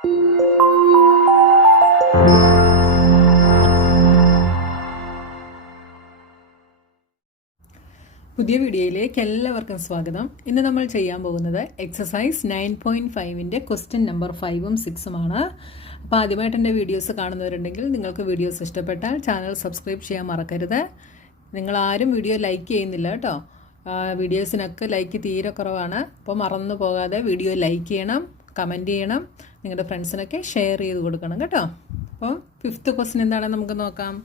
പുതിയ വീഡിയോയിലേക്ക് എല്ലാവർക്കും സ്വാഗതം. ഇന്ന് നമ്മൾ ചെയ്യാൻ പോകുന്നത് എക്സസൈസ് 9.5ൻ്റെ ക്വസ്റ്റ്യൻ നമ്പർ 5ഉം 6ഉമാണ്. അപ്പോൾ ആദ്യമായിട്ട് എൻ്റെ വീഡിയോസ് കാണുന്നവരുണ്ടെങ്കിൽ നിങ്ങൾക്ക് വീഡിയോസ് ഇഷ്ടപ്പെട്ടാൽ ചാനൽ സബ്സ്ക്രൈബ് ചെയ്യാൻ മറക്കരുത്. നിങ്ങളാരും വീഡിയോ ലൈക്ക് ചെയ്യുന്നില്ല കേട്ടോ. വീഡിയോസിനൊക്കെ ലൈക്ക് തീരെ കുറവാണ്. അപ്പോൾ മറന്നു പോകാതെ വീഡിയോ ലൈക്ക് ചെയ്യണം, കമൻറ്റ് ചെയ്യണം, നിങ്ങളുടെ ഫ്രണ്ട്സിനൊക്കെ ഷെയർ ചെയ്ത് കൊടുക്കണം കേട്ടോ. അപ്പോൾ 5th ക്വസ്റ്റ്യൻ എന്താണെന്ന് നമുക്ക് നോക്കാം.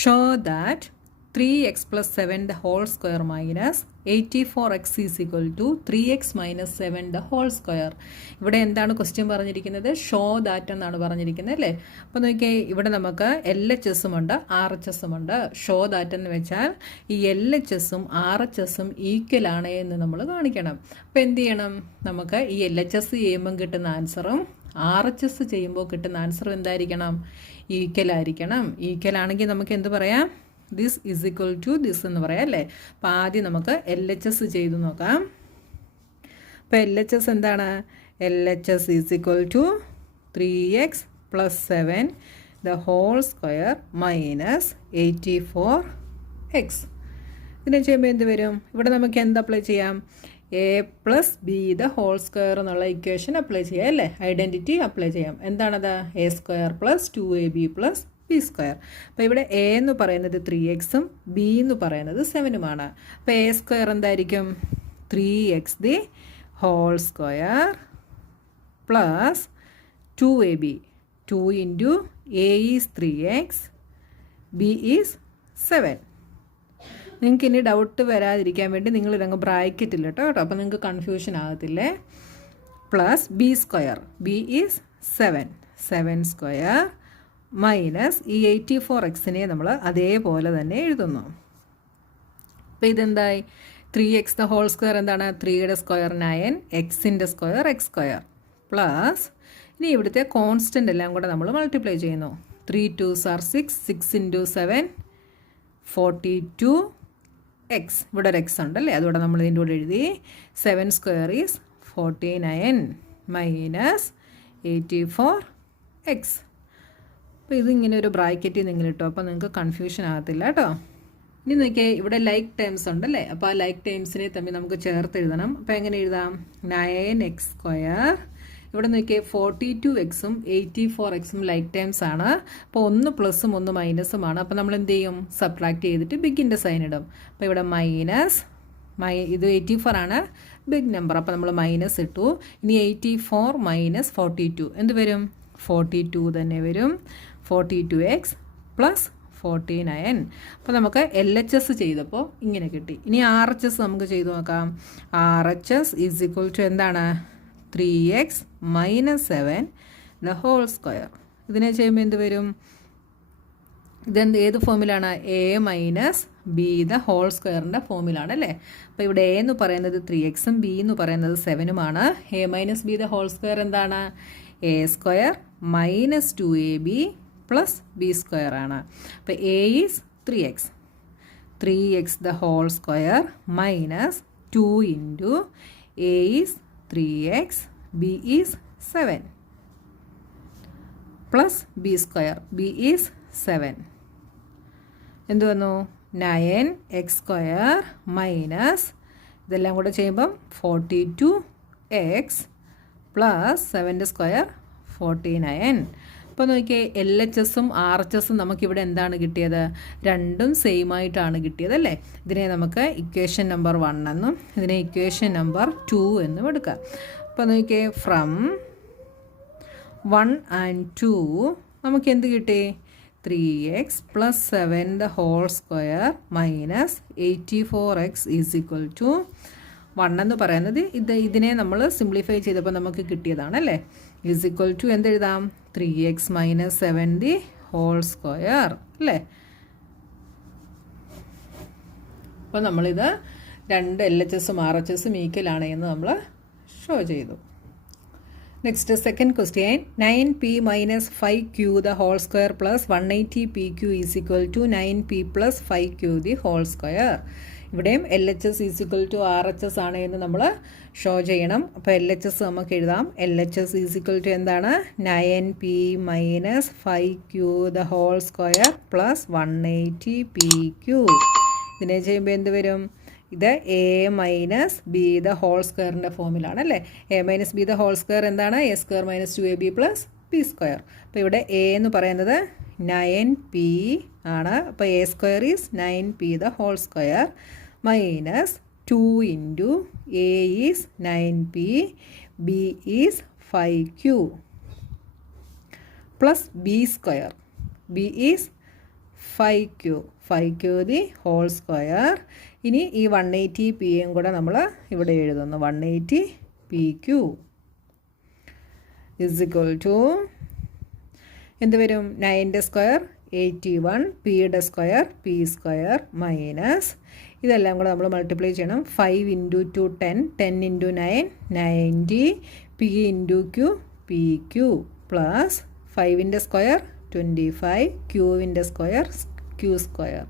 Show that 3x plus 7 the whole square minus 84x is equal to 3x minus 7 the whole square. ഇവിടെ എന്താണ് ക്വസ്റ്റ്യൻ പറഞ്ഞിരിക്കുന്നത്? ഷോ ദാറ്റ് എന്നാണ് പറഞ്ഞിരിക്കുന്നത് അല്ലേ. അപ്പോൾ നോക്കിയാൽ ഇവിടെ നമുക്ക് LHSും ഉണ്ട് RHSും ഉണ്ട്. ഷോ ദാറ്റ് എന്ന് വെച്ചാൽ ഈ LHSും RHSും ഈക്വൽ ആണ് എന്ന് നമ്മൾ കാണിക്കണം. അപ്പോൾ എന്ത് ചെയ്യണം? നമുക്ക് ഈ LHS ചെയ്യുമ്പം കിട്ടുന്ന ആൻസറും RHS ചെയ്യുമ്പോൾ കിട്ടുന്ന ആൻസറും എന്തായിരിക്കണം? ഈക്വൽ ആയിരിക്കണം. ഈക്വൽ ആണെങ്കിൽ നമുക്ക് എന്ത് പറയാം? This is equal to this എന്ന് പറയാം അല്ലേ. അപ്പോൾ ആദ്യം നമുക്ക് LHS ചെയ്ത് നോക്കാം. അപ്പോൾ LHS എന്താണ്? LHS is equal to 3x plus 7 the whole square minus 84x. ഇതിനെ ചെയ്യുമ്പോൾ എന്ത് വരും? ഇവിടെ നമുക്ക് എന്ത് അപ്ലൈ ചെയ്യാം? a plus b the whole square എന്നുള്ള ഇക്വേഷൻ അപ്ലൈ ചെയ്യാം അല്ലേ. ഐഡൻറ്റിറ്റി അപ്ലൈ ചെയ്യാം. എന്താണത്? a square plus 2ab plus b square. അപ്പോൾ ഇവിടെ എ എന്ന് പറയുന്നത് 3xും ബി എന്ന് പറയുന്നത് 7ഉമാണ്. അപ്പോൾ എ സ്ക്വയർ എന്തായിരിക്കും? 3x the whole square plus 2ab. 2 into A is 3x, B is 7. നിങ്ങൾക്ക് ഇനി ഡൗട്ട് വരാതിരിക്കാൻ വേണ്ടി നിങ്ങൾ ഇതങ്ങ് ബ്രാക്കറ്റ് ഇല്ല കേട്ടോ. അപ്പോൾ നിങ്ങൾക്ക് കൺഫ്യൂഷൻ ആകത്തില്ലേ. Plus B square, B is 7 square minus ഈ 84xനെ നമ്മൾ അതേപോലെ തന്നെ എഴുതുന്നു. അപ്പോൾ ഇതെന്തായി? 3x ദ ഹോൾ സ്ക്വയർ എന്താണ്? 3യുടെ സ്ക്വയർ 9, എക്സിൻ്റെ സ്ക്വയർ എക്സ് സ്ക്വയർ പ്ലസ് ഇനി ഇവിടുത്തെ കോൺസ്റ്റൻ്റ് എല്ലാം കൂടെ നമ്മൾ മൾട്ടിപ്ലൈ ചെയ്യുന്നു. 3 2s are 6, 6 ഇൻറ്റു 7 42x. ഇവിടെ ഒരു എക്സ് ഉണ്ടല്ലേ, അതുകൂടെ നമ്മൾ ഇതിൻ്റെ കൂടെ എഴുതി. 7 സ്ക്വയർ ഈസ് 49 മൈനസ് 84x. അപ്പോൾ ഇതിങ്ങനെ ഒരു ബ്രാക്കറ്റിൽ നിങ്ങൾ ഇട്ടോ. അപ്പോൾ നിങ്ങൾക്ക് കൺഫ്യൂഷൻ ആകത്തില്ല കേട്ടോ. ഇനി നോക്കിയാൽ ഇവിടെ ലൈക്ക് ടേംസ് ഉണ്ടല്ലേ. അപ്പോൾ ആ ലൈക്ക് ടേംസിനെ തമ്മിൽ നമുക്ക് ചേർത്ത് എഴുതണം. അപ്പോൾ എങ്ങനെ എഴുതാം? 9x square. ഇവിടെ നോക്കിയാൽ 42xും 84xും ലൈക്ക് ടേംസ് ആണ്. അപ്പോൾ ഒന്ന് പ്ലസും ഒന്ന് മൈനസുമാണ്. അപ്പോൾ നമ്മൾ എന്ത് ചെയ്യും? സബ്ട്രാക്ട് ചെയ്തിട്ട് ബിഗിൻ്റെ സൈൻ ഇടും. അപ്പോൾ ഇവിടെ മൈനസ് ഇത് 84 ആണ് ബിഗ് നമ്പർ. അപ്പോൾ നമ്മൾ മൈനസ് ഇട്ടു. ഇനി 84 മൈനസ് 42 എന്ത് വരും? 42 തന്നെ വരും. 42x plus 49. അപ്പോൾ നമുക്ക് LHS ചെയ്തപ്പോൾ ഇങ്ങനെ കിട്ടി. ഇനി RHS നമുക്ക് ചെയ്ത് നോക്കാം. RHS ഈസ് ഈക്വൽ ടു എന്താണ്? 3x minus 7 the whole square. ഇതിനെ ചെയ്യുമ്പോൾ എന്ത് വരും? ഏത് ഫോമിലാണ്? a minus B the whole സ്ക്വയറിൻ്റെ ഫോമിലാണ് അല്ലേ. അപ്പോൾ ഇവിടെ a എന്ന് പറയുന്നത് 3xും b എന്ന് പറയുന്നത് 7ഉമാണ്. a minus B the whole square എന്താണ്? a square minus 2ab plus B square ആണ്. അപ്പോൾ A is 3x the whole square minus 2 into A is 3x, B is 7 plus B square, B is 7. എന്ത് വന്നു? 9x square minus ഇതെല്ലാം കൂടെ ചെയ്യുമ്പം 42x plus 7ൻ്റെ square 49. അപ്പോൾ നോക്കിയേ, LHSും RHSും നമുക്കിവിടെ എന്താണ് കിട്ടിയത്? രണ്ടും സെയിം ആയിട്ടാണ് കിട്ടിയത് അല്ലേ. ഇതിനെ നമുക്ക് ഇക്വേഷൻ നമ്പർ 1 എന്നും ഇതിനെ ഇക്വേഷൻ നമ്പർ 2 എന്നും എടുക്കാം. അപ്പോൾ നോക്കിയേ, ഫ്രം 1 and 2 നമുക്ക് എന്ത് കിട്ടി? 3x plus 7 the whole square minus 84x is equal to 1 എന്ന് പറയുന്നത് ഇതിനെ നമ്മൾ സിംപ്ലിഫൈ ചെയ്തപ്പോൾ നമുക്ക് കിട്ടിയതാണ് അല്ലേ. ഈസ് ഈക്വൽ ടു എന്തെഴുതാം? 3x minus 7 the whole square അല്ലേ. അപ്പോൾ നമ്മളിത് രണ്ട് LHSും RHSും ഈക്വലാണ് എന്ന് നമ്മൾ ഷോ ചെയ്തു. Next second question. 9p minus 5q the whole square plus 180pq is equal to 9p plus 5q the whole square. ഇവിടെയും LHS ഈക്വൽ ടു RHS ആണ് എന്ന് നമ്മൾ ഷോ ചെയ്യണം. അപ്പോൾ LHS നമുക്ക് എഴുതാം. LHS ഈക്വൽ ടു എന്താണ്? 9p minus 5q the whole square plus 180 PQ. ഇതിനെ ചെയ്യുമ്പോൾ എന്ത് വരും? ഇത് a minus B the whole സ്ക്വയറിൻ്റെ ഫോമിലാണ് അല്ലേ. a minus B the whole square എന്താണ്? a square minus 2ab plus P square. അപ്പോൾ ഇവിടെ a എന്ന് പറയുന്നത് 9p ആണ്. അപ്പോൾ a square is 9p the whole square minus 2 into a is 9p, b is 5q plus b square, b is 5q the whole square. ഇനി ഈ 180 പിയും കൂടെ നമ്മൾ ഇവിടെ എഴുതുന്നു. 180 PQ ഇസ് ഇക്വൽ ടു എന്ത് വരും? 9ൻ്റെ സ്ക്വയർ 81, പിയുടെ സ്ക്വയർ പി സ്ക്വയർ മൈനസ് ഇതെല്ലാം കൂടെ നമ്മൾ മൾട്ടിപ്ലൈ ചെയ്യണം. 5 into 2 10, 10 into 9 90, P into Q PQ plus 5ൻ്റെ സ്ക്വയർ 25, ക്യൂവിൻ്റെ square Q square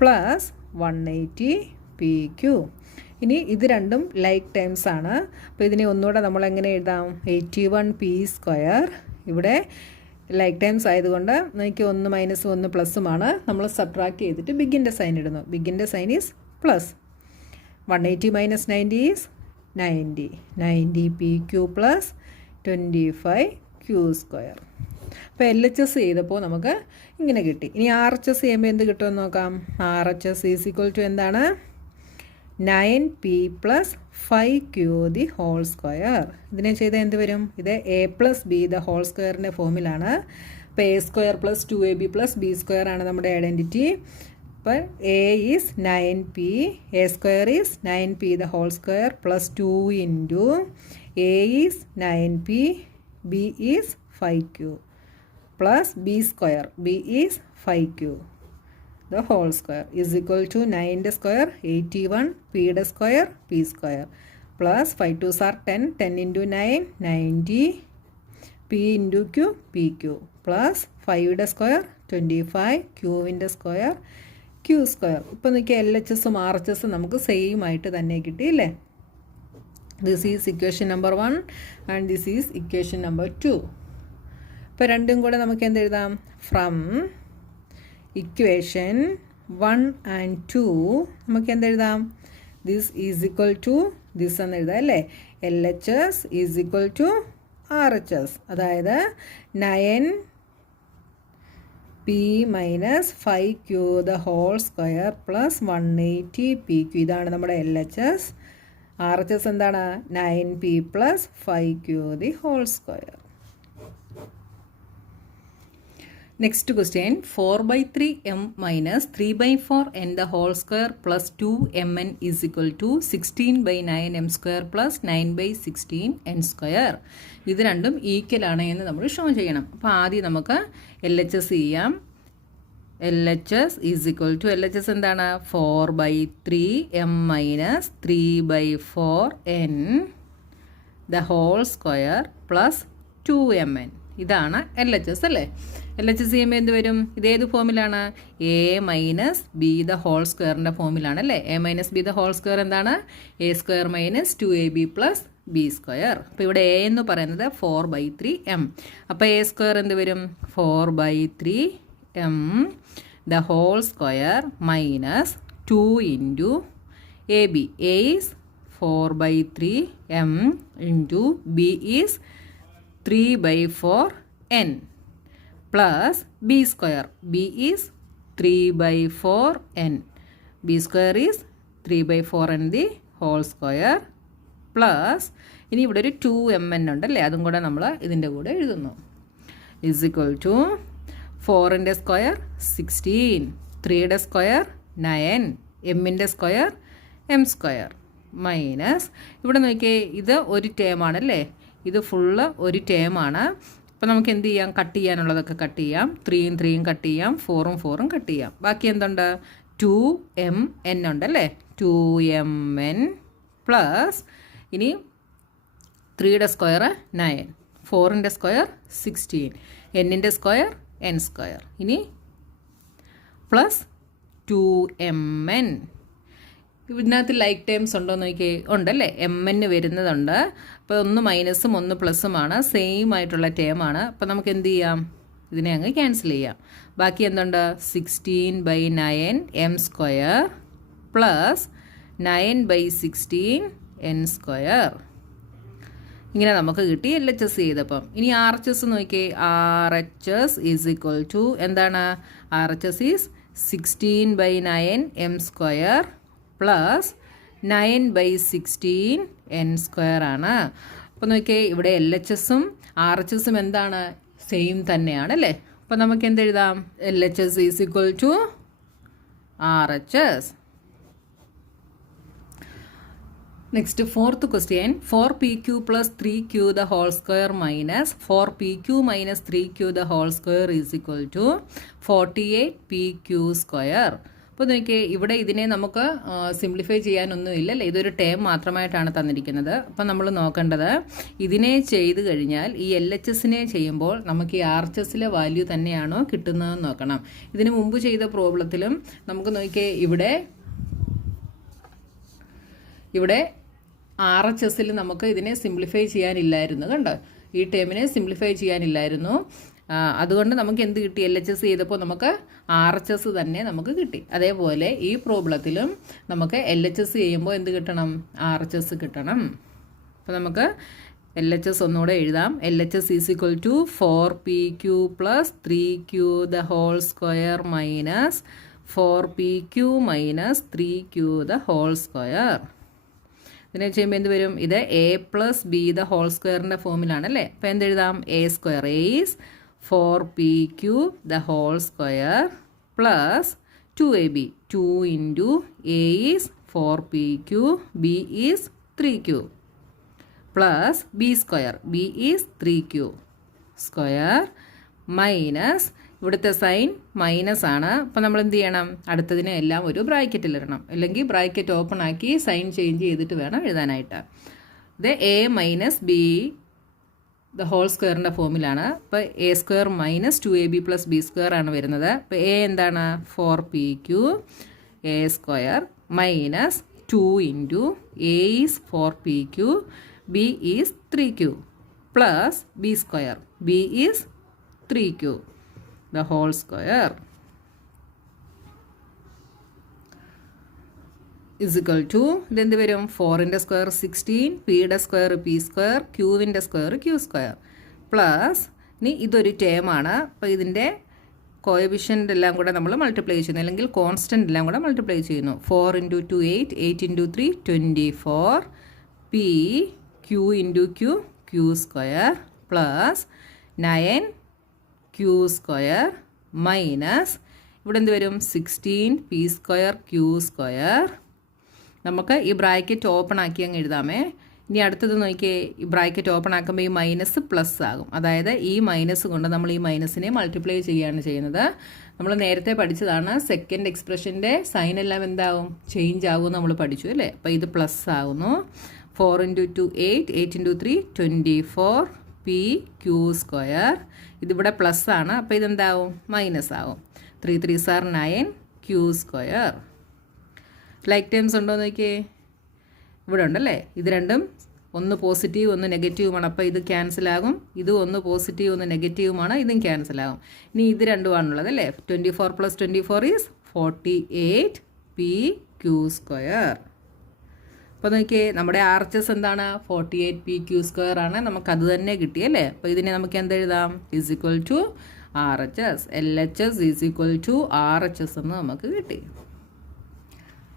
plus 180 PQ. ഇനി ഇത് രണ്ടും ലൈക്ക് ടൈംസ് ആണ്. അപ്പോൾ ഇതിനെ ഒന്നുകൂടെ നമ്മൾ എങ്ങനെ എഴുതാം? 81 പി സ്ക്വയർ. ഇവിടെ ലൈക്ക് ടൈംസ് ആയതുകൊണ്ട് എനിക്ക് 1 മൈനസ് 1 പ്ലസ്സുമാണ്. നമ്മൾ സബ്ട്രാക്ട് ചെയ്തിട്ട് ബിഗിൻ്റെ സൈൻ ഇടുന്നു. ബിഗിൻ്റെ sign is plus. 180 minus 90 is 90 PQ plus 25 Q square. അപ്പോൾ LHS ചെയ്തപ്പോൾ നമുക്ക് ഇങ്ങനെ കിട്ടി. ഇനി RHS ചെയ്യുമ്പോൾ എന്ത് കിട്ടുമെന്ന് നോക്കാം. RHS ഈസ് ഈക്വൽ ടു എന്താണ്? 9p plus 5q the whole square. ഇതിനെ ചെയ്താൽ എന്ത് വരും? ഇത് a plus B the whole സ്ക്വയറിൻ്റെ ഫോമിലാണ്. അപ്പോൾ a square plus 2ab plus B square ആണ് നമ്മുടെ ഐഡൻറ്റിറ്റി. അപ്പോൾ a is 9p, a square is 9p the whole square plus 2 into a is 9p, b is 5q plus b square, b is 5q the whole square is equal to 9ൻ്റെ square 81, പിയുടെ square P square plus 5 2s are 10, 10 into 9 90, P into Q PQ plus 5യുടെ square 25, ക്യൂവിൻ്റെ square Q square. ഇപ്പോൾ നോക്കി LHSും RHSും നമുക്ക് same ആയിട്ട് തന്നെ കിട്ടിയില്ലേ. This is equation number 1 and this is equation number 2. ഇപ്പോൾ രണ്ടും കൂടെ നമുക്ക് എന്തെഴുതാം? ഫ്രം ഇക്വേഷൻ 1 and 2 നമുക്ക് എന്തെഴുതാം? This is equal to this എന്ന് എഴുതാം അല്ലേ. LHS is equal to RHS. അതായത് 9p minus 5q the whole square plus 180 PQ. ഇതാണ് നമ്മുടെ LHS. RHS എന്താണ്? 9p plus 5q the whole square. Next question 4/3m മൈനസ് 3/4n the whole square plus 2mn is equal to 16/9m square plus 9/16n square. ഇത് രണ്ടും equal ആണ് എന്ന് നമ്മൾ show ചെയ്യണം. അപ്പോൾ ആദ്യം നമുക്ക് LHS ചെയ്യാം. LHS is equal to LHS എന്താണ്? 4/3m മൈനസ് 3/4n the whole square plus 2mn. ഇതാണ് LHS അല്ലേ. LHS ചെയ്യുമ്പോൾ എന്ത് വരും? ഇതേത് ഫോമിലാണ്? a minus B the whole സ്ക്വയറിൻ്റെ ഫോമിലാണ് അല്ലേ. a minus B the whole square എന്താണ്? a square minus 2ab plus B square. അപ്പോൾ ഇവിടെ a എന്ന് പറയുന്നത് 4/3m. അപ്പോൾ a സ്ക്വയർ എന്ത് വരും? 4/3m the whole square minus 2 into ab. a is 4/3m into b is 3/4n plus b square. b is 3/4n. b square is 3/4n the whole square plus ഇനി ഇവിടെ ഒരു 2mn ഉണ്ടല്ലേ, അതും കൂടെ നമ്മൾ ഇതിൻ്റെ കൂടെ എഴുതുന്നു. is equal to 4ൻ്റെ സ്ക്വയർ 16, 3യുടെ സ്ക്വയർ 9, എമ്മിൻ്റെ സ്ക്വയർ m സ്ക്വയർ മൈനസ് ഇവിടെ നോക്കിയേ ഇത് ഒരു ടേമാണല്ലേ, ഇത് ഫുള്ള് ഒരു ടേമാണ്. അപ്പോൾ നമുക്ക് എന്ത് ചെയ്യാം? കട്ട് ചെയ്യാനുള്ളതൊക്കെ കട്ട് ചെയ്യാം. 3ഉം 3ഉം കട്ട് ചെയ്യാം, 4ഉം 4ഉം കട്ട് ചെയ്യാം. ബാക്കി എന്തുണ്ട്? 2mn ഉണ്ടല്ലേ, 2mn പ്ലസ് ഇനി 3യുടെ സ്ക്വയർ 9, 4ൻ്റെ സ്ക്വയർ 16, എന്നിൻ്റെ സ്ക്വയർ n സ്ക്വയർ, ഇനി പ്ലസ് 2mn. ഇതിനകത്ത് ലൈക്ക് ടേംസ് ഉണ്ടോ എന്ന് നോക്കിയേ, ഉണ്ടല്ലേ, mn വരുന്നതുണ്ട്. അപ്പോൾ ഒന്ന് മൈനസും ഒന്ന് പ്ലസ്സുമാണ്, സെയിം ആയിട്ടുള്ള ടേമാണ്. അപ്പോൾ നമുക്ക് എന്ത് ചെയ്യാം, ഇതിനെ അങ്ങ് ക്യാൻസൽ ചെയ്യാം. ബാക്കി എന്തുണ്ട്, 16/9 m square plus 9/16 n square. ഇങ്ങനെ നമുക്ക് കിട്ടി LHS ചെയ്തപ്പം. ഇനി RHS നോക്കിയേ, RHS ഈസ് ഈക്വൽ ടു എന്താണ്, RHS is 16/9 m square plus 9/16 n square ആണ്. അപ്പോൾ നോക്കിയേ, ഇവിടെ LHSും RHSും എന്താണ്, സെയിം തന്നെയാണ് അല്ലേ. അപ്പോൾ നമുക്ക് എന്തെഴുതാം, LHS is equal to RHS. Next fourth question, 4pq plus 3q the whole square minus 4pq minus 3q the whole square is equal to 48pq square. അപ്പോൾ നോക്കിയേ, ഇവിടെ ഇതിനെ നമുക്ക് സിംപ്ലിഫൈ ചെയ്യാനൊന്നുമില്ല അല്ലേ, ഇതൊരു ടേം മാത്രമായിട്ടാണ് തന്നിരിക്കുന്നത്. അപ്പോൾ നമ്മൾ നോക്കേണ്ടത്, ഇതിനെ ചെയ്ത് കഴിഞ്ഞാൽ ഈ LHSനെ ചെയ്യുമ്പോൾ നമുക്ക് ഈ RHSലെ വാല്യൂ തന്നെയാണോ കിട്ടുന്നതെന്ന് നോക്കണം. ഇതിന് മുമ്പ് ചെയ്ത പ്രോബ്ലത്തിലും നമുക്ക് നോക്കിയേ, ഇവിടെ RHSൽ നമുക്ക് ഇതിനെ സിംപ്ലിഫൈ ചെയ്യാനില്ലായിരുന്നു, കണ്ടോ, ഈ ടേമിനെ സിംപ്ലിഫൈ ചെയ്യാനില്ലായിരുന്നു. അതുകൊണ്ട് നമുക്ക് എന്ത് കിട്ടി, LHS ചെയ്തപ്പോൾ നമുക്ക് RHS തന്നെ നമുക്ക് കിട്ടി. അതേപോലെ ഈ പ്രോബ്ലത്തിലും നമുക്ക് LHS ചെയ്യുമ്പോൾ എന്ത് കിട്ടണം, RHS കിട്ടണം. അപ്പോൾ നമുക്ക് LHS ഒന്നുകൂടെ എഴുതാം. LHS is equal to 4pq plus 3q the whole square minus 4pq minus 3q the whole square. ഇതിനെ ചെയ്യുമ്പോൾ എന്ത് വരും, ഇത് a+b ദ ഹോൾ സ്ക്വയറിൻ്റെ ഫോമിലാണല്ലേ. അപ്പോൾ എന്തെഴുതാം, a square is 4pq the whole square plus 2ab, 2 into a is 4pq, b is 3q plus b square, b is 3q square minus, ഇവിടുത്തെ സൈൻ മൈനസ് ആണ്. അപ്പോൾ നമ്മൾ എന്ത് ചെയ്യണം, അടുത്തതിനെ എല്ലാം ഒരു ബ്രാക്കറ്റിലിടണം, അല്ലെങ്കിൽ ബ്രാക്കറ്റ് ഓപ്പൺ ആക്കി സൈൻ ചേഞ്ച് ചെയ്തിട്ട് വേണം എഴുതാനായിട്ട്. ഇത് a minus B the whole സ്ക്വയറിൻ്റെ ഫോമിലാണ്. അപ്പോൾ a square minus 2ab plus b square ആണ് വരുന്നത്. അപ്പോൾ a എന്താണ്, 4pq a square minus 2 into a is 4pq, b is 3q plus b square, b is 3q the whole square is equal to, ഇതെന്ത് വരും, 4ൻ്റെ square 16, പിയുടെ square p square, ക്യൂവിൻ്റെ square q square plus, ഇനി ഇതൊരു ടേമാണ്. അപ്പോൾ ഇതിൻ്റെ coefficient എല്ലാം കൂടെ നമ്മൾ മൾട്ടിപ്ലൈ ചെയ്യുന്നു, അല്ലെങ്കിൽ കോൺസ്റ്റൻ്റ് എല്ലാം കൂടെ മൾട്ടിപ്ലൈ ചെയ്യുന്നു. 4 into 2 8, 8 into 3 24, p q into q square plus 9 q square minus, ഇവിടെ എന്ത് വരും, 16 p സ്ക്വയർ q സ്ക്വയർ. നമുക്ക് ഈ ബ്രാക്കറ്റ് ഓപ്പൺ ആക്കി അങ്ങ് എഴുതാമേ. ഇനി അടുത്തത് നോക്കിയേ, ഈ ബ്രാക്കറ്റ് ഓപ്പൺ ആക്കുമ്പോൾ ഈ മൈനസ് പ്ലസ് ആകും. അതായത് ഈ മൈനസ് കൊണ്ട് നമ്മൾ ഈ മൈനസിനെ മൾട്ടിപ്ലൈ ചെയ്യുകയാണ് ചെയ്യുന്നത്. നമ്മൾ നേരത്തെ പഠിച്ചതാണ്, സെക്കൻഡ് എക്സ്പ്രഷൻ്റെ സൈൻ എല്ലാം എന്താവും, ചേഞ്ച് ആകുമെന്ന് നമ്മൾ പഠിച്ചു അല്ലേ. അപ്പോൾ ഇത് പ്ലസ് ആകുന്നു. 4 into 2 8, 8 into 3 24 p q square. ഇതിവിടെ പ്ലസ് ആണ്, അപ്പോൾ ഇതെന്താവും, മൈനസ് ആവും. 3 3s are 9 q square. Like terms ഉണ്ടോ എന്ന് നോക്കിയേ, ഇവിടെ ഉണ്ടല്ലേ. ഇത് രണ്ടും ഒന്ന് പോസിറ്റീവ് ഒന്ന് നെഗറ്റീവുമാണ്, അപ്പോൾ ഇത് ക്യാൻസലാകും. ഇത് ഒന്ന് പോസിറ്റീവ് ഒന്ന് നെഗറ്റീവുമാണ്, ഇതും ക്യാൻസലാകും. ഇനി ഇത് രണ്ടുമാണുള്ളത് അല്ലേ. 24 + 24 ഈസ് 48 p q സ്ക്വയർ. അപ്പോൾ നോക്കിയേ, നമ്മുടെ RHS എന്താണ്, 48 p q സ്ക്വയർ ആണ്. നമുക്കത് തന്നെ കിട്ടിയല്ലേ. അപ്പോൾ ഇതിനെ നമുക്ക് എന്തെഴുതാം, is equal to RHS. LHS is equal to RHS എന്ന് നമുക്ക് കിട്ടി.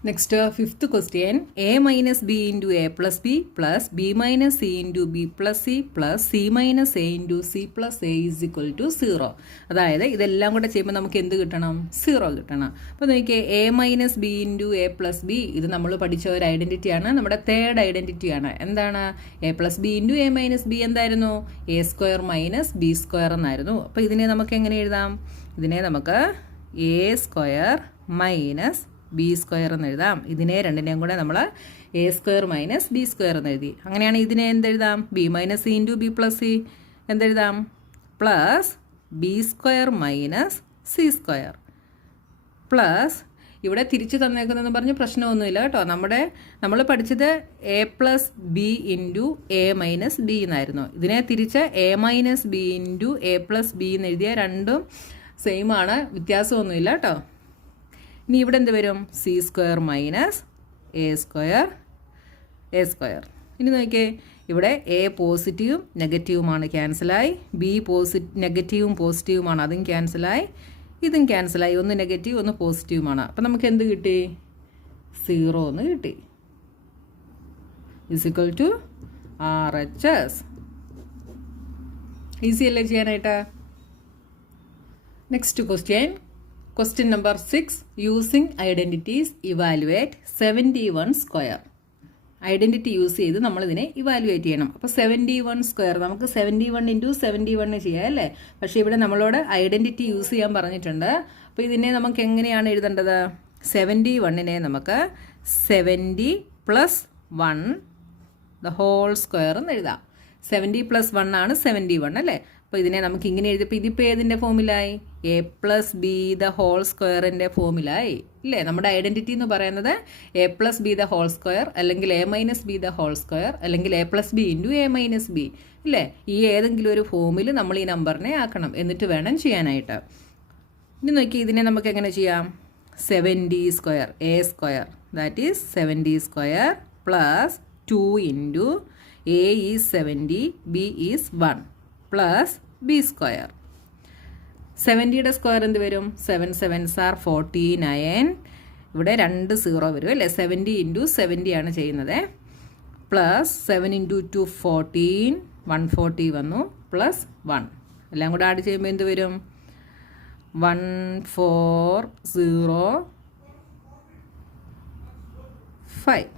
Next fifth question, a minus B into a plus B plus B minus C into B plus C plus C minus A into C plus A is equal to 0. അതായത് ഇതെല്ലാം കൂടെ ചെയ്യുമ്പോൾ നമുക്ക് എന്ത് കിട്ടണം, 0 കിട്ടണം. അപ്പോൾ നോക്കിയേ, a minus B into a plus B, ഇത് നമ്മൾ പഠിച്ച ഒരു ഐഡൻറ്റിറ്റിയാണ്, നമ്മുടെ തേർഡ് ഐഡൻറ്റിറ്റിയാണ്. എന്താണ്, a plus B into a minus B എന്തായിരുന്നു, a square minus B square എന്നായിരുന്നു. അപ്പോൾ ഇതിനെ നമുക്ക് എങ്ങനെ എഴുതാം, ഇതിനെ നമുക്ക് a square minus B square എന്ന് എഴുതാം. ഇതിനെ രണ്ടിനെയും കൂടെ നമ്മൾ A square minus B square എന്ന് എഴുതി. അങ്ങനെയാണ് ഇതിനെ എന്തെഴുതാം, B minus C into B plus C എന്തെഴുതാം, plus B square minus C square plus ഇവിടെ തിരിച്ച് തന്നേക്കുന്നതെന്ന് പറഞ്ഞ് പ്രശ്നമൊന്നുമില്ല കേട്ടോ. നമ്മൾ പഠിച്ചത് A plus B into A minus B എന്നായിരുന്നു. ഇതിനെ തിരിച്ച് A minus B into A plus B എന്ന് എഴുതിയ രണ്ടും സെയിം ആണ്, വ്യത്യാസമൊന്നുമില്ല കേട്ടോ. ഇനി ഇവിടെ എന്ത് വരും? C square minus A square ഇനി നോക്കിയേ, ഇവിടെ എ പോസിറ്റീവും നെഗറ്റീവുമാണ്, ക്യാൻസലായി. ബി നെഗറ്റീവും പോസിറ്റീവുമാണ്, അതും ക്യാൻസലായി. ഇതും ക്യാൻസലായി. ഒന്ന് നെഗറ്റീവ് ഒന്ന് പോസിറ്റീവുമാണ്. അപ്പം നമുക്ക് എന്ത് കിട്ടി? 0 എന്ന് കിട്ടി. Equal to RHS. ഈസി അല്ലേ ചെയ്യാനായിട്ട്? Next question number 6. Using identities evaluate 71 square. Identity use ചെയ്ത് നമ്മളിതിനെ ഇവാലുവേറ്റ് ചെയ്യണം. അപ്പോൾ 71 സ്ക്വയർ നമുക്ക് 71 ഇൻറ്റു 71 ചെയ്യാം അല്ലേ? പക്ഷേ ഇവിടെ നമ്മളോട് ഐഡൻറ്റിറ്റി യൂസ് ചെയ്യാൻ പറഞ്ഞിട്ടുണ്ട്. അപ്പോൾ ഇതിനെ നമുക്ക് എങ്ങനെയാണ് എഴുതേണ്ടത്? 71നെ നമുക്ക് 70 പ്ലസ് 1 ദ ഹോൾ സ്ക്വയർ എന്ന് എഴുതാം. 70 പ്ലസ് 1 ആണ് 71 അല്ലേ? അപ്പോൾ ഇതിനെ നമുക്ക് ഇങ്ങനെ എഴുതിയപ്പോൾ ഇതിപ്പോൾ ഏതിൻ്റെ ഫോമിലായി? A plus B the whole സ്ക്വയറിൻ്റെ ഫോമിലായി ഇല്ലേ? നമ്മുടെ ഐഡൻറ്റിറ്റി എന്ന് പറയുന്നത് A plus B the whole square, അല്ലെങ്കിൽ A minus B the whole square, അല്ലെങ്കിൽ A plus B into A minus B ഇല്ലേ? ഈ ഏതെങ്കിലും ഒരു ഫോമിൽ നമ്മൾ ഈ നമ്പറിനെ ആക്കണം, എന്നിട്ട് വേണം ചെയ്യാനായിട്ട്. ഇനി നോക്കി, ഇതിനെ നമുക്ക് എങ്ങനെ ചെയ്യാം? 70 square A square, that is 70 square plus 2 into A is 70, B is 1 plus B square. 70യുടെ സ്ക്വയർ എന്ത് വരും? 7 7s are 49. ഇവിടെ 2 0 വരും അല്ലേ? 70 ഇൻറ്റു 70 ആണ് ചെയ്യുന്നത്. പ്ലസ് 7 ഇൻറ്റു 2 14, 140 വന്നു, പ്ലസ് 1 എല്ലാം കൂടെ ആഡ് ചെയ്യുമ്പോൾ എന്ത് വരും? 1405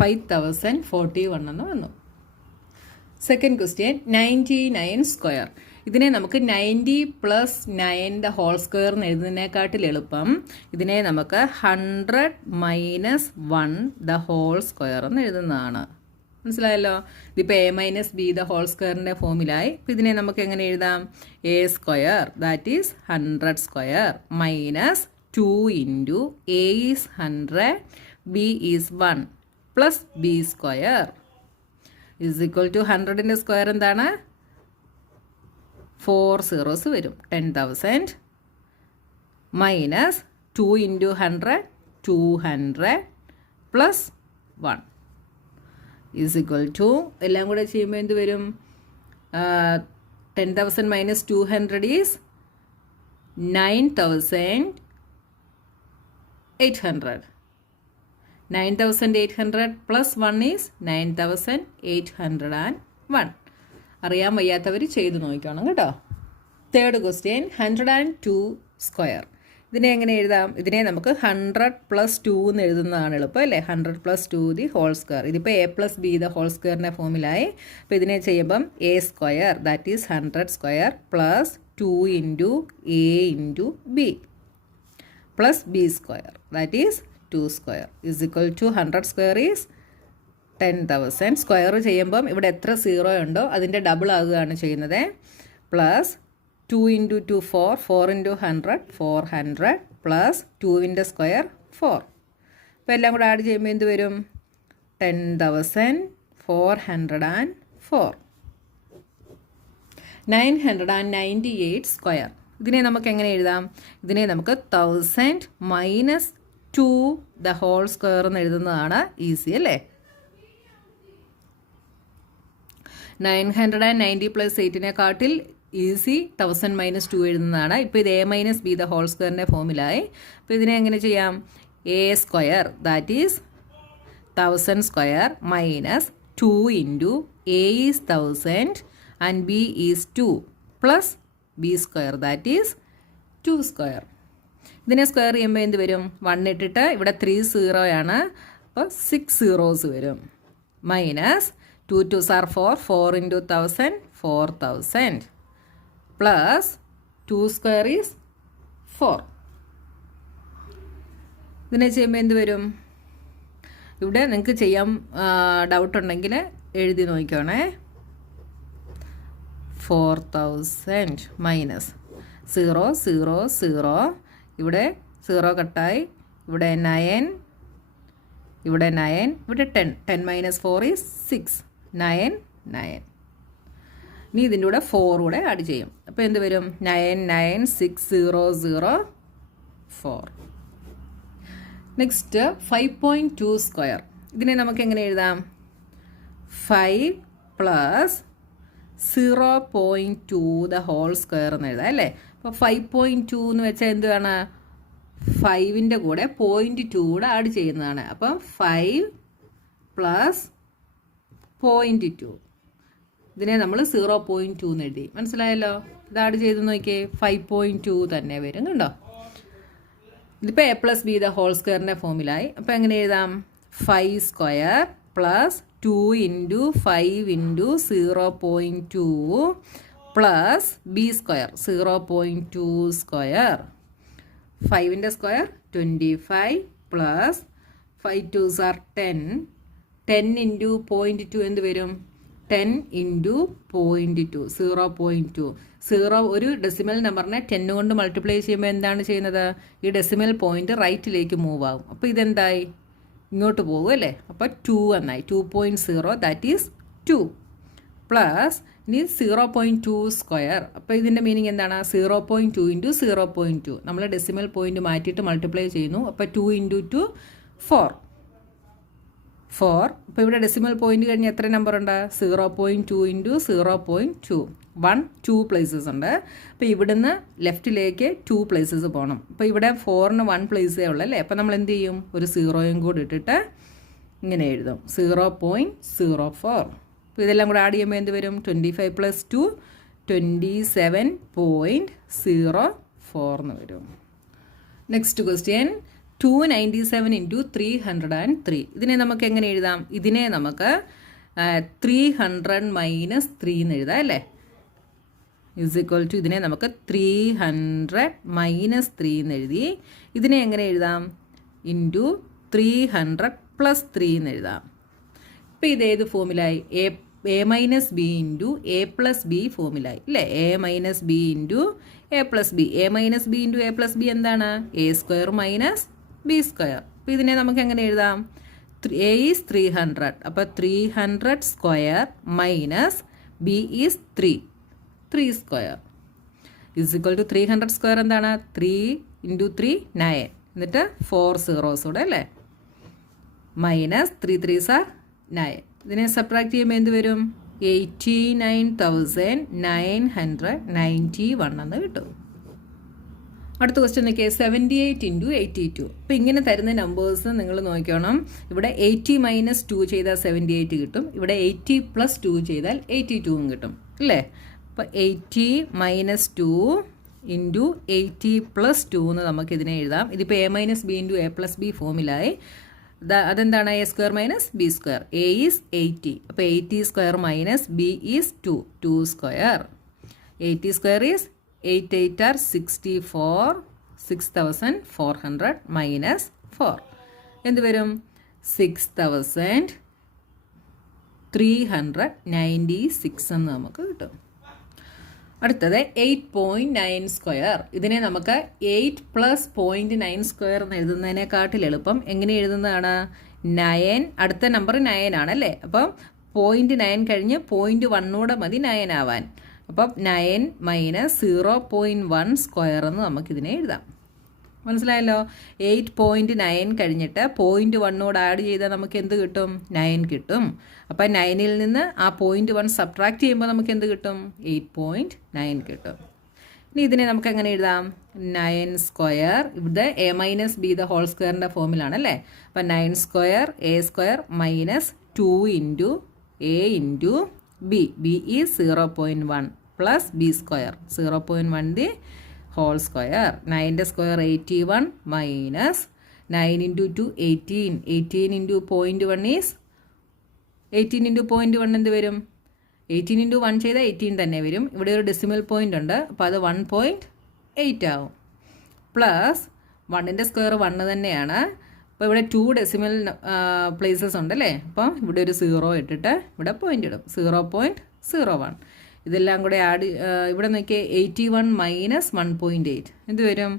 5041 എന്ന് വന്നു. Second question 99 square. ഇതിനെ നമുക്ക് 90 പ്ലസ് 9 ദ ഹോൾ സ്ക്വയർ എന്ന് എഴുതുന്നതിനെക്കാട്ടിൽ എളുപ്പം ഇതിനെ നമുക്ക് 100 മൈനസ് 1 ദ ഹോൾ സ്ക്വയർ എന്ന് എഴുതുന്നതാണ്. മനസ്സിലായല്ലോ? ഇതിപ്പോൾ A minus B the whole സ്ക്വയറിൻ്റെ ഫോമിലായി. ഇപ്പോൾ ഇതിനെ നമുക്ക് എങ്ങനെ എഴുതാം? A square that is 100 square minus 2 into A is 100, B is 1 plus B square is equal to 100ൻ്റെ സ്ക്വയർ എന്താണ്? 4 zeros വരും. 10,000 minus 2 into 100 200 plus 1 is equal to, എല്ലാം കൂടെ ചെയ്യുമ്പോൾ എന്ത് വരും? 10,000 മൈനസ് 200 ഈസ് 9,800. 9,800 plus 1 is 9,801. അറിയാൻ വയ്യാത്തവർ ചെയ്ത് നോക്കണം കേട്ടോ. Third question 102 square. ഇതിനെ എങ്ങനെ എഴുതാം? ഇതിനെ നമുക്ക് 100 പ്ലസ് 2 എന്ന് എഴുതുന്നതാണ് എളുപ്പം അല്ലേ? 100 പ്ലസ് 2 ദി ഹോൾ സ്ക്വയർ. ഇതിപ്പോൾ A plus B the whole സ്ക്വയറിൻ്റെ ഫോമിലായി. അപ്പോൾ ഇതിനെ ചെയ്യുമ്പം A square that is 100 square plus 2 into A into B plus B square that is 2 square is equal to 100 square is 10,000. Square ചെയ്യുമ്പം ഇവിടെ എത്ര 0 ഉണ്ടോ അതിൻ്റെ ഡബിൾ ആകുകയാണ് ചെയ്യുന്നത്. പ്ലസ് 2 ഇൻറ്റു 2 4, 4 ഇൻറ്റു 100 400 പ്ലസ് 2ൻ്റെ സ്ക്വയർ 4. അപ്പോൾ എല്ലാം കൂടെ ആഡ് ചെയ്യുമ്പോൾ എന്ത് വരും? 10,404. 998 സ്ക്വയർ. ഇതിനെ നമുക്ക് എങ്ങനെ എഴുതാം? ഇതിനെ നമുക്ക് 1000 മൈനസ് 2 ദ ഹോൾ സ്ക്വയർ എന്ന് എഴുതുന്നതാണ് ഈസി അല്ലേ? 990 പ്ലസ് 8നെക്കാട്ടിൽ ഈസി 1000 മൈനസ് 2 എഴുതുന്നതാണ്. ഇപ്പോൾ ഇത് A minus B the whole സ്ക്വയറിൻ്റെ ഫോമിലായി. അപ്പോൾ ഇതിനെ എങ്ങനെ ചെയ്യാം? A square that is 1000 square minus 2 into A is 1000 and B is 2 plus B square that is 2 square. ഇതിനെ സ്ക്വയർ ചെയ്യുമ്പോൾ എന്ത് വരും? 1 ഇട്ടിട്ട് ഇവിടെ 3 0 ആണ്, അപ്പോൾ 6 zeros വരും. Minus 2 2s are 4, 4 into 1000 4000 plus 2 square is 4. ഇതിനെ ചെയ്യുമ്പോൾ എന്ത് വരും? ഇവിടെ നിങ്ങൾക്ക് ചെയ്യാൻ ഡൗട്ടുണ്ടെങ്കിൽ എഴുതി നോക്കിക്കോണേ. 4000 മൈനസ് 0 0 0 ഇവിടെ 0 കട്ടായി, ഇവിടെ 9, ഇവിടെ 9, ഇവിടെ 10. 10 - 4 is 6. 9, 9. ഇനി ഇതിൻ്റെ കൂടെ 4 കൂടെ ആഡ് ചെയ്യും. അപ്പോൾ എന്ത് വരും? 9, 9, 6, 0, 0, 4. Next 5.2 square. ഇതിനെ നമുക്ക് എങ്ങനെ എഴുതാം? 5 + 0.2 ദ ഹോൾ സ്ക്വയർ എന്ന് എഴുതാം അല്ലേ. അപ്പോൾ 5.2 എന്ന് വെച്ചാൽ എന്താണ്? 5ൻ്റെ കൂടെ 0.2 കൂടെ ആഡ് ചെയ്യുന്നതാണ്. അപ്പം 5 + 0.2. ഇതിനെ നമ്മൾ 0.2 എന്ന് എഴുതി. മനസ്സിലായല്ലോ? ഇത് ആഡ് ചെയ്ത് നോക്കിയേ, 5.2 തന്നെ വരും. കണ്ടോ? ഇതിപ്പോൾ a + b ദ ഹോൾ സ്ക്വയറിൻ്റെ ഫോമിലായി. അപ്പോൾ എങ്ങനെ എഴുതാം? 5 സ്ക്വയർ + 2 × 5 × 0.2 + b സ്ക്വയർ 0.2 സ്ക്വയർ. 5ൻ്റെ സ്ക്വയർ 25 + 5 2s are 10. 10 × 0.2 എന്ത് വരും? 10 × 0.2 0.2. 0 ഒരു ഡെസിമൽ നമ്പറിനെ 10 കൊണ്ട് മൾട്ടിപ്ലൈ ചെയ്യുമ്പോൾ എന്താണ് ചെയ്യുന്നത്? ഈ ഡെസിമൽ പോയിന്റ് റൈറ്റിലേക്ക് മൂവ് ആകും. അപ്പോൾ ഇതെന്തായി? ഇങ്ങോട്ട് പോകും അല്ലേ. അപ്പോൾ 2 എന്നായി. 2.0 ദാറ്റ് ഈസ് 2 പ്ലസ് ഇനി 0.2 സ്ക്വയർ. അപ്പോൾ ഇതിൻ്റെ മീനിങ് എന്താണ്? 0.2 × 0.2. നമ്മൾ ഡെസിമൽ പോയിന്റ് മാറ്റിയിട്ട് മൾട്ടിപ്ലൈ ചെയ്യുന്നു. അപ്പോൾ 2 × 2 4. അപ്പോൾ ഇവിടെ ഡെസിമൽ പോയിന്റ് കഴിഞ്ഞ് എത്ര നമ്പർ ഉണ്ട്? 0.2 × 0.2. 1 2 പ്ലേസസ് ഉണ്ട്. അപ്പോൾ ഇവിടുന്ന് ലെഫ്റ്റിലേക്ക് 2 പ്ലേസസ് പോകണം. അപ്പോൾ ഇവിടെ 4ന് 1 പ്ലേസേ ഉള്ളൂ അല്ലേ. അപ്പോൾ നമ്മൾ എന്ത് ചെയ്യും? ഒരു 0യും കൂടി ഇട്ടിട്ട് ഇങ്ങനെ എഴുതും, 0.04. അപ്പോൾ ഇതെല്ലാം കൂടെ ആഡ് ചെയ്യുമ്പോൾ എന്ത് വരും? 25 + 2 27.04 എന്ന് വരും. Next question 297 × 303. ഇതിനെ നമുക്ക് എങ്ങനെ എഴുതാം? ഇതിനെ നമുക്ക് 300 - 3 എന്ന് എഴുതാം അല്ലേ. = ഇതിനെ നമുക്ക് 300 - 3 എന്ന് എഴുതി. ഇതിനെ എങ്ങനെ എഴുതാം? × 300 + 3 എന്ന് എഴുതാം. ഇപ്പോൾ ഇത് ഏത് ഫോമിലായി? a - b × a + b ഫോമിലായി അല്ലേ. a - b × a + b. a - b × a + b എന്താണ്? a² - b². അപ്പോൾ ഇതിനെ നമുക്ക് എങ്ങനെ എഴുതാം? a is 300. അപ്പോൾ 300 square minus b is 3 3² = 300 square എന്താണ്? 3 × 3 9. എന്നിട്ട് 4 zeros കൂടെ അല്ലേ. Minus 3 3s are 9. ഇതിനെ സബ്ട്രാക്ട് ചെയ്യുമ്പോൾ എന്ത് വരും? 89,991 എന്ന് കിട്ടും. അടുത്ത ക്വസ്റ്റ്യൻ നോക്കിയാൽ 78 × 82. അപ്പോൾ ഇങ്ങനെ തരുന്ന നമ്പേഴ്സ് നിങ്ങൾ നോക്കണം. ഇവിടെ 80 - 2 ചെയ്താൽ 78 കിട്ടും. ഇവിടെ 80 + 2 ചെയ്താൽ 82 കിട്ടും അല്ലേ. അപ്പോൾ 80 - 2 × 80 + 2 എന്ന് നമുക്കിതിനെ എഴുതാം. ഇതിപ്പോൾ a - b × a + b ഫോമിലായി. അതെന്താണ്? a² - b². a is 80. അപ്പോൾ 80² - b is 2 2². 80² is 8 8 are 64. 6400 - 4 എന്ത് വരും? 6396 എന്ന് നമുക്ക് കിട്ടും. അടുത്തത് 8.9 സ്ക്വയർ. ഇതിനെ നമുക്ക് 8 + 0.9 സ്ക്വയർ എന്ന് എഴുതുന്നതിനെക്കാട്ടിൽ എളുപ്പം എങ്ങനെ എഴുതുന്നതാണ്? 9 അടുത്ത നമ്പർ 9 ആണല്ലേ. അപ്പം 0.9 കഴിഞ്ഞ് 0.1 കൂടെ മതി 9 ആവാൻ. അപ്പം 9 - 0.1 സ്ക്വയർ എന്ന് നമുക്കിതിനെ എഴുതാം. മനസ്സിലായല്ലോ? 8.9 കഴിഞ്ഞിട്ട് 0.1 കൂടെ ആഡ് ചെയ്താൽ നമുക്ക് എന്ത് കിട്ടും? 9 കിട്ടും. അപ്പം 9ൽ നിന്ന് ആ 0.1 സബ്ട്രാക്ട് ചെയ്യുമ്പോൾ നമുക്ക് എന്ത് കിട്ടും? 8.9 കിട്ടും. ഇനി ഇതിനെ നമുക്ക് എങ്ങനെ എഴുതാം? 9 സ്ക്വയർ. ഇവിടെ a - b ദ ഹോൾ സ്ക്വയറിൻ്റെ ഫോമിലാണല്ലേ. അപ്പം 9 square a² - 2 × a × b. b is 0.1 plus b² 0.1 the whole square. 9ൻ്റെ സ്ക്വയർ 81 minus 9 × 2 18. 18 × 0.1 is 18 × 0.1 എന്ത് വരും? 18 × 1 ചെയ്താൽ 18 തന്നെ വരും. ഇവിടെ ഒരു ഡെസിമൽ പോയിന്റ് ഉണ്ട്. അപ്പോൾ അത് 1.8 ആവും. പ്ലസ് 1ൻ്റെ സ്ക്വയർ 1 തന്നെയാണ്. അപ്പോൾ ഇവിടെ 2 ഡെസിമൽ പ്ലേസസ് ഉണ്ടല്ലേ. അപ്പോൾ ഇവിടെ ഒരു 0 ഇട്ടിട്ട് ഇവിടെ പോയിന്റ് ഇടും. 0.01. ഇതെല്ലാം കൂടെ ആഡ് ഇവിടെ നോക്കിയാൽ 81 - 1.8 എന്ത് വരും?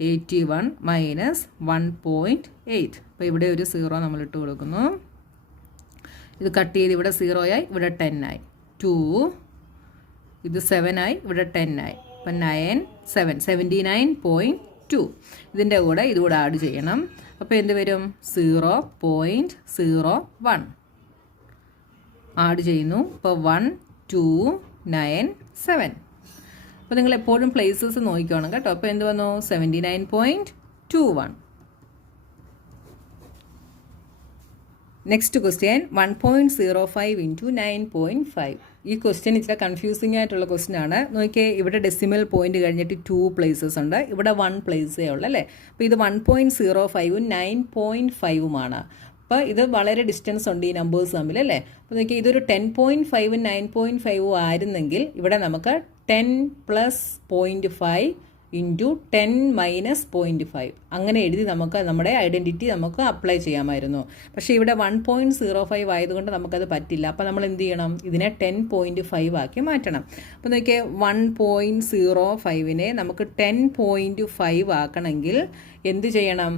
81 മൈനസ് 1.8. അപ്പോൾ ഇവിടെ ഒരു 0 നമ്മൾ ഇട്ട് കൊടുക്കുന്നു. ഇത് കട്ട് ചെയ്ത് ഇവിടെ 0 ആയി, ഇവിടെ 10 ആയി. 2, ഇത് 7 ആയി, ഇവിടെ 10 ആയി. അപ്പം 79.2. ഇതിൻ്റെ കൂടെ ഇതുകൂടെ ആഡ് ചെയ്യണം. അപ്പോൾ എന്ത് വരും? 0.01 ആഡ് ചെയ്യുന്നു. അപ്പോൾ 1297. അപ്പോൾ നിങ്ങൾ എപ്പോഴും പ്ലേസസ് നോക്കിക്കോണം കേട്ടോ. അപ്പോൾ എന്ത് വന്നു? 79.21. Next question 1.05 into 9.5. ഈ ക്വസ്റ്റ്യൻ ഇച്ചിരി കൺഫ്യൂസിംഗ് ആയിട്ടുള്ള ക്വസ്റ്റ്യൻ ആണ്. നോക്കിയേ, ഇവിടെ ഡെസിമൽ പോയിന്റ് കഴിഞ്ഞിട്ട് 2 പ്ലേസസ് ഉണ്ട്, ഇവിടെ 1 പ്ലേസേ ഉള്ളൂ അല്ലേ. അപ്പോൾ ഇത് 1.05ഉം 9.5ഉമാണ്. അപ്പോൾ ഇത് വളരെ ഡിസ്റ്റൻസ് ഉണ്ട് ഈ നമ്പേഴ്സ് തമ്മിൽ അല്ലേ. അപ്പോൾ നോക്കിയാൽ ഇതൊരു 10.5ഉം 9.5ഉം ആയിരുന്നെങ്കിൽ ഇവിടെ നമുക്ക് 10 പ്ലസ് 0.5 ഇൻറ്റു 10 മൈനസ് 0.5 അങ്ങനെ എഴുതി നമുക്ക് നമ്മുടെ ഐഡൻറ്റിറ്റി നമുക്ക് അപ്ലൈ ചെയ്യാമായിരുന്നു. പക്ഷേ ഇവിടെ 1.05 ആയതുകൊണ്ട് നമുക്കത് പറ്റില്ല. അപ്പോൾ നമ്മൾ എന്ത് ചെയ്യണം? ഇതിനെ 10.5 ആക്കി മാറ്റണം. അപ്പോൾ നോക്കിയാൽ 1.05നെ നമുക്ക് 10.5 ആക്കണമെങ്കിൽ എന്ത് ചെയ്യണം?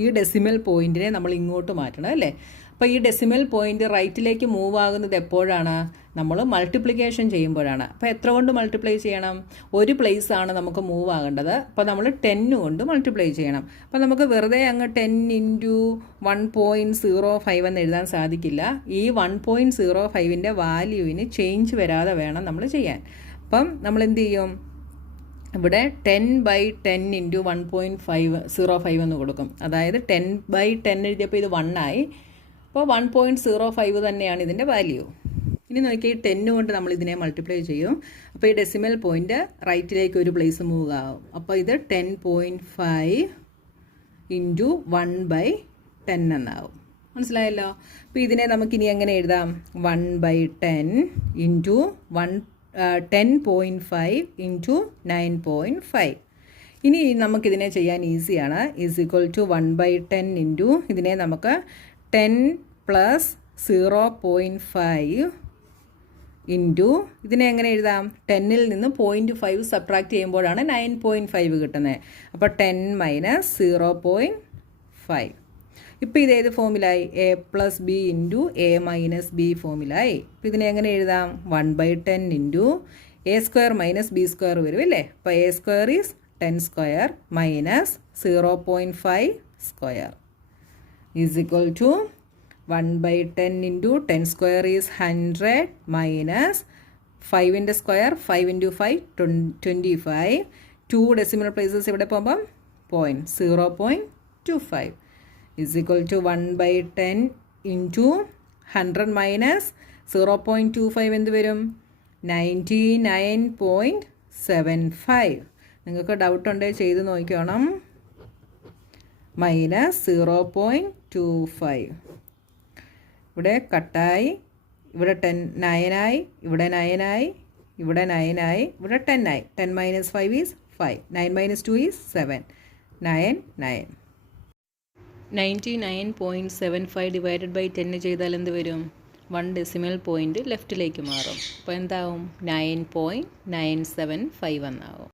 ഈ ഡെസിമൽ പോയിന്റിനെ നമ്മൾ ഇങ്ങോട്ട് മാറ്റണം അല്ലേ. അപ്പോൾ ഈ ഡെസിമൽ പോയിന്റ് റൈറ്റിലേക്ക് മൂവ് ആകുന്നത് എപ്പോഴാണ്? നമ്മൾ മൾട്ടിപ്ലിക്കേഷൻ ചെയ്യുമ്പോഴാണ്. അപ്പോൾ എത്ര കൊണ്ട് മൾട്ടിപ്ലൈ ചെയ്യണം? ഒരു പ്ലേസ് ആണ് നമുക്ക് മൂവ് ആകേണ്ടത്. അപ്പോൾ നമ്മൾ 10 കൊണ്ട് മൾട്ടിപ്ലൈ ചെയ്യണം. അപ്പോൾ നമുക്ക് വെറുതെ അങ്ങ് 10 ഇൻറ്റു 1.05 എന്ന് എഴുതാൻ സാധിക്കില്ല. ഈ 1.05ൻ്റെ വാല്യൂവിന് ചേഞ്ച് വരാതെ വേണം നമ്മൾ ചെയ്യാൻ. അപ്പം നമ്മൾ എന്ത് ചെയ്യും? ഇവിടെ 10/10 ഇൻറ്റു 1.05 എന്ന് കൊടുക്കും. അതായത് 10/10 എഴുതിയപ്പോൾ ഇത് 1 ആയി. അപ്പോൾ 1.05 തന്നെയാണ് ഇതിൻ്റെ വാല്യൂ. ഇനി നോക്കിയാൽ 10 കൊണ്ട് നമ്മൾ ഇതിനെ മൾട്ടിപ്ലൈ ചെയ്യും. അപ്പോൾ ഈ ഡെസിമൽ പോയിന്റ് റൈറ്റിലേക്ക് ഒരു പ്ലേസ് മൂവ് ആകും. അപ്പോൾ ഇത് 10.5 ഇൻറ്റു 1/10 എന്നാകും. മനസ്സിലായല്ലോ. അപ്പോൾ ഇതിനെ നമുക്കിനി എങ്ങനെ എഴുതാം? 1/10 ഇൻറ്റു 10.5 ഇൻറ്റു 9.5. ഇനി നമുക്കിതിനെ ചെയ്യാൻ ഈസിയാണ്. ഈസ് ഈക്വൽ ടു 1/10 ഇൻറ്റു ഇതിനെ നമുക്ക് 10 പ്ലസ് 0.5 ഇൻറ്റു ഇതിനെ എങ്ങനെ എഴുതാം? 10ൽ നിന്ന് 0.5 സബ്ട്രാക്ട് ചെയ്യുമ്പോഴാണ് 9.5 കിട്ടുന്നത്. അപ്പോൾ 10 മൈനസ് 0.5. ഇപ്പോൾ ഇതേത് ഫോമിലായി? A plus B into A minus B ഫോമിലായി. അപ്പോൾ ഇതിനെ എങ്ങനെ എഴുതാം? 1/10 into A square minus B square വരും അല്ലേ. അപ്പോൾ A square is 10 square minus 0.5 square is equal to 1/10 into 10 square is 100 minus 5ൻ്റെ സ്ക്വയർ 5 ഇൻറ്റു 5 25. 2 ഡെസിമൽ പ്ലേസസ് ഇവിടെ പോകുമ്പം 0.25 is equal to 1/10 into 100 minus 0.25 എന്ത് വരും? 99.75. നിങ്ങൾക്ക് ഡൗട്ട് ഉണ്ടെങ്കിൽ ചെയ്ത് നോക്കണം. മൈനസ് 0.25. ഇവിടെ കട്ടായി, ഇവിടെ 9 ആയി, ഇവിടെ 9 ആയി, ഇവിടെ 9 ആയി, ഇവിടെ 10 ആയി. 10 minus 5 is 5. 9 minus 2 is 7. 9. 99.75 divided by 10 ചെയ്താൽ എന്ത് വരും? 1 ഡെസിമൽ പോയിന്റ് ലെഫ്റ്റിലേക്ക് മാറും. അപ്പോൾ എന്താവും? 9.975 എന്നാവും.